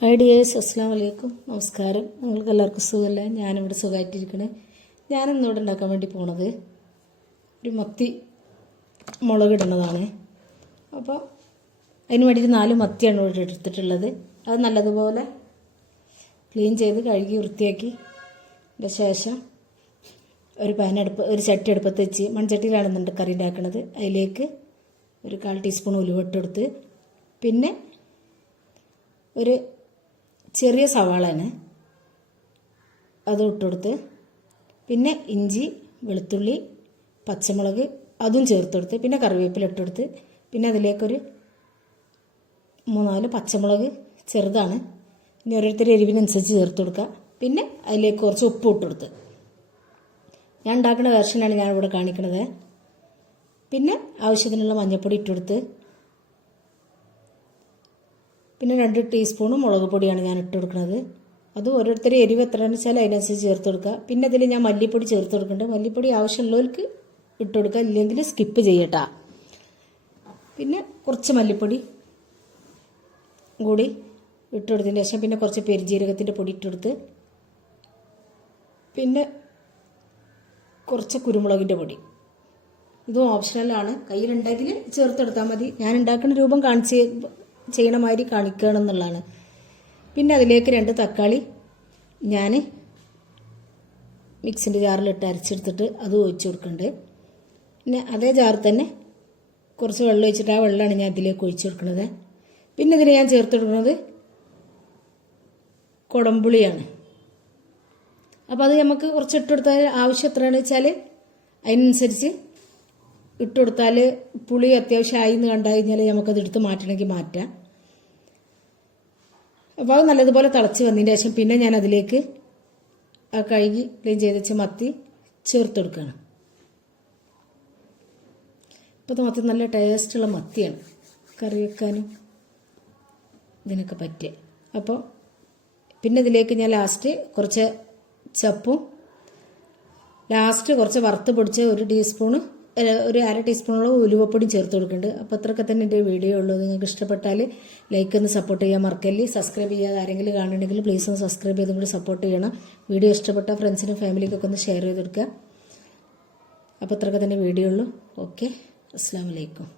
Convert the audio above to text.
Hi dears, അസ്സാം വലൈക്കും, നമസ്കാരം. നിങ്ങൾക്ക് എല്ലാവർക്കും സുഖമല്ലേ? ഞാനിവിടെ സുഖമായിട്ടിരിക്കണേ. ഞാനിന്നിവിടെ ഉണ്ടാക്കാൻ വേണ്ടി പോണത് ഒരു മത്തി മുളകിടുന്നതാണ്. അപ്പോൾ അതിന് വേണ്ടിയിട്ട് 4 മത്തിയാണ് ഇവിടെ എടുത്തിട്ടുള്ളത്. അത് നല്ലതുപോലെ ക്ലീൻ ചെയ്ത് കഴുകി വൃത്തിയാക്കി ശേഷം ഒരു ചട്ടി അടുപ്പത്ത് വെച്ച്, മൺചട്ടിയിലാണെന്നുണ്ട് കറി ഉണ്ടാക്കുന്നത്. അതിലേക്ക് ഒരു 1/4 ടീസ്പൂൺ ഉലുവ ഇട്ടെടുത്ത്, പിന്നെ ഒരു ചെറിയ സവാളയാണ് അത് ഇട്ടുകൊടുത്ത്, പിന്നെ ഇഞ്ചി, വെളുത്തുള്ളി, പച്ചമുളക് അതും ചേർത്തെടുത്ത്, പിന്നെ കറിവേപ്പില ഇട്ടെടുത്ത്, പിന്നെ അതിലേക്കൊരു 3-4 പച്ചമുളക് ചെറുതാണ്, ഇനി ഓരോരുത്തർ എരിവിനനുസരിച്ച് ചേർത്ത് കൊടുക്കുക. പിന്നെ അതിലേക്ക് കുറച്ച് ഉപ്പ് ഇട്ടെടുത്ത്, ഞാൻ ഉണ്ടാക്കുന്ന വേർഷനാണ് ഞാനിവിടെ കാണിക്കുന്നത്. പിന്നെ ആവശ്യത്തിനുള്ള മഞ്ഞൾപ്പൊടി ഇട്ടെടുത്ത്, പിന്നെ 2 ടീസ്പൂൺ മുളക് പൊടിയാണ് ഞാൻ ഇട്ട് കൊടുക്കുന്നത്. അത് ഓരോരുത്തർ എരിവ് എത്രയാണെന്ന് വെച്ചാൽ അതിനനുസരിച്ച് ചേർത്ത് കൊടുക്കുക. പിന്നെ അതിൽ ഞാൻ മല്ലിപ്പൊടി ചേർത്ത് കൊടുക്കുന്നുണ്ട്. മല്ലിപ്പൊടി ആവശ്യമുള്ളവർക്ക് ഇട്ട് കൊടുക്കുക, ഇല്ലെങ്കിൽ സ്കിപ്പ് ചെയ്യട്ടാ. പിന്നെ കുറച്ച് മല്ലിപ്പൊടി കൂടി ഇട്ട് കൊടുത്തതിന് ശേഷം പിന്നെ കുറച്ച് പെരുംജീരകത്തിൻ്റെ പൊടി ഇട്ടെടുത്ത്, പിന്നെ കുറച്ച് കുരുമുളകിൻ്റെ പൊടി, ഇതും ഓപ്ഷണലാണ്, കയ്യിലുണ്ടെങ്കിൽ ചേർത്തെടുത്താൽ മതി. ഞാൻ ഉണ്ടാക്കുന്ന രൂപം ചെയ്യണ മാതിരി കാണിക്കണം എന്നുള്ളതാണ്. പിന്നെ അതിലേക്ക് 2 തക്കാളി ഞാൻ മിക്സിൻ്റെ ജാറിലിട്ട് അരച്ചെടുത്തിട്ട് അത് ഒഴിച്ച് കൊടുക്കുന്നുണ്ട്. പിന്നെ അതേ ജാറിൽ തന്നെ കുറച്ച് വെള്ളം ഒഴിച്ചിട്ട് ആ വെള്ളമാണ് ഞാൻ ഇതിലേക്ക് ഒഴിച്ച് കൊടുക്കുന്നത്. പിന്നെ ഇതിൽ ഞാൻ ചേർത്ത് കൊടുക്കുന്നത് കുടംപുളിയാണ്. അപ്പോൾ അത് നമുക്ക് കുറച്ച് ഇട്ടെടുത്താൽ ആവശ്യം എത്രയാണെന്ന് വെച്ചാൽ അതിനനുസരിച്ച് ഇട്ടുകൊടുത്താൽ, പുളി അത്യാവശ്യമായി എന്ന് കണ്ടു കഴിഞ്ഞാൽ നമുക്കത് എടുത്ത് മാറ്റണമെങ്കിൽ മാറ്റാം. അപ്പോൾ അത് നല്ലതുപോലെ തിളച്ച് വന്നതിന് ശേഷം പിന്നെ ഞാൻ അതിലേക്ക് ആ കഴുകി ക്ലീൻ ചെയ്ത് വെച്ച മത്തി ചേർത്ത് കൊടുക്കുകയാണ്. ഇപ്പോൾ മത്തി നല്ല ടേസ്റ്റുള്ള മത്തിയാണ്, കറി വെക്കാനും ഇതിനൊക്കെ പറ്റിയ. അപ്പോൾ പിന്നെ ഇതിലേക്ക് ഞാൻ ലാസ്റ്റ് കുറച്ച് ചപ്പും, ലാസ്റ്റ് കുറച്ച് വറുത്ത് പൊടിച്ച ഒരു 1/2 ടീസ്പൂണോളം ഉലുവപ്പൊടി ചേർത്ത് കൊടുക്കുന്നുണ്ട്. അപ്പോൾ അത്രയൊക്കെ തന്നെ എൻ്റെ വീഡിയോ ഉള്ളൂ. നിങ്ങൾക്ക് ഇഷ്ടപ്പെട്ടാൽ ലൈക്ക് ഒന്ന് സപ്പോർട്ട് ചെയ്യാൻ മറക്കല്ലേ. സബ്സ്ക്രൈബ് ചെയ്യാതെ ആരെങ്കിലും കാണുന്നുണ്ടെങ്കിൽ പ്ലീസ് ഒന്ന് സബ്സ്ക്രൈബ് ചെയ്തും കൂടി സപ്പോർട്ട് ചെയ്യണം. വീഡിയോ ഇഷ്ടപ്പെട്ട ഫ്രണ്ട്സിനും ഫാമിലിക്കൊക്കെ ഒന്ന് ഷെയർ ചെയ്ത് കൊടുക്കുക. അപ്പോൾ അത്രയൊക്കെ തന്നെ വീഡിയോ ഉള്ളൂ. ഓക്കെ, അസ്സലാമു അലൈക്കും.